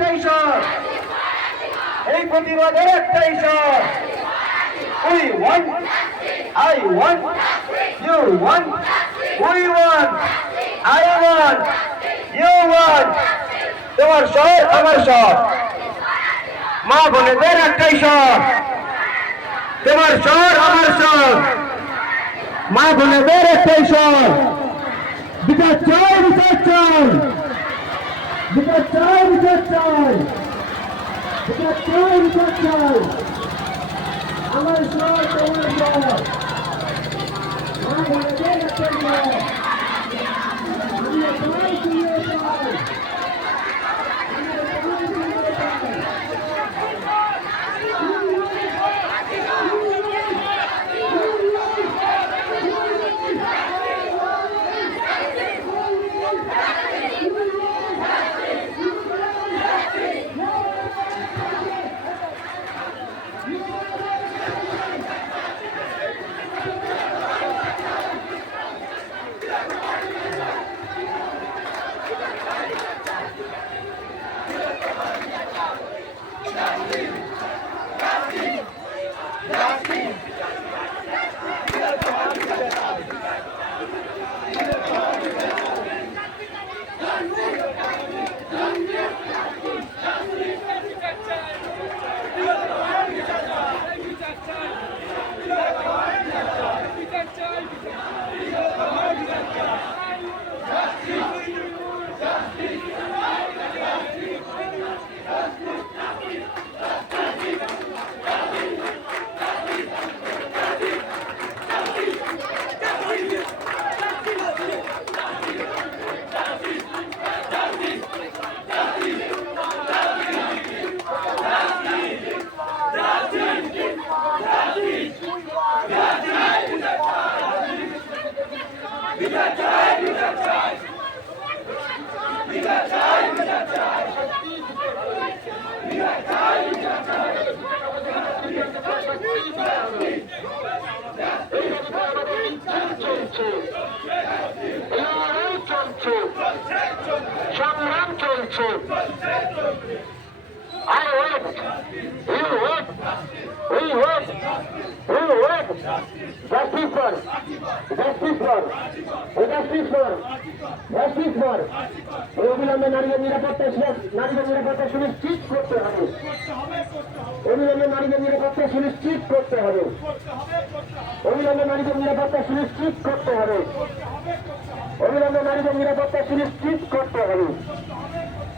একটাই স্বর, এই প্রতিবাদের একটাই স্বর। We want, I want, you want, we want, I want, you want. তোমার স্বর আমার স্বর, মা বোনেদের একটাই স্বর। তোমার স্বর আমার স্বর, মা বোনেদের একটাই স্বর। বিচার চাই, বিচার চাই, বিচার চাই, বিচার চাই, বিচার চাই, বিচার চাই। আমার স্বর তোমার স্বর, মা বোনেদের একটাই স্বর। আমরা সবাই ফিরে চাই, আমরা সবাই ফিরে চাই। সংগ্রাম চলছে। I wait, you wait, we wait, we wait. Justice for, justice for, justice for, justice for. অবিলম্বে নারীদের নিরাপত্তা সুনিশ্চিত করতে হবে। অবিলম্বে নারীদের নিরাপত্তা সুনিশ্চিত করতে হবে। অবিলম্বে নারীদের নিরাপত্তা সুনিশ্চিত করতে হবে। অবিলম্বে নারীদের নিরাপত্তা সুনিশ্চিত করতে হবে।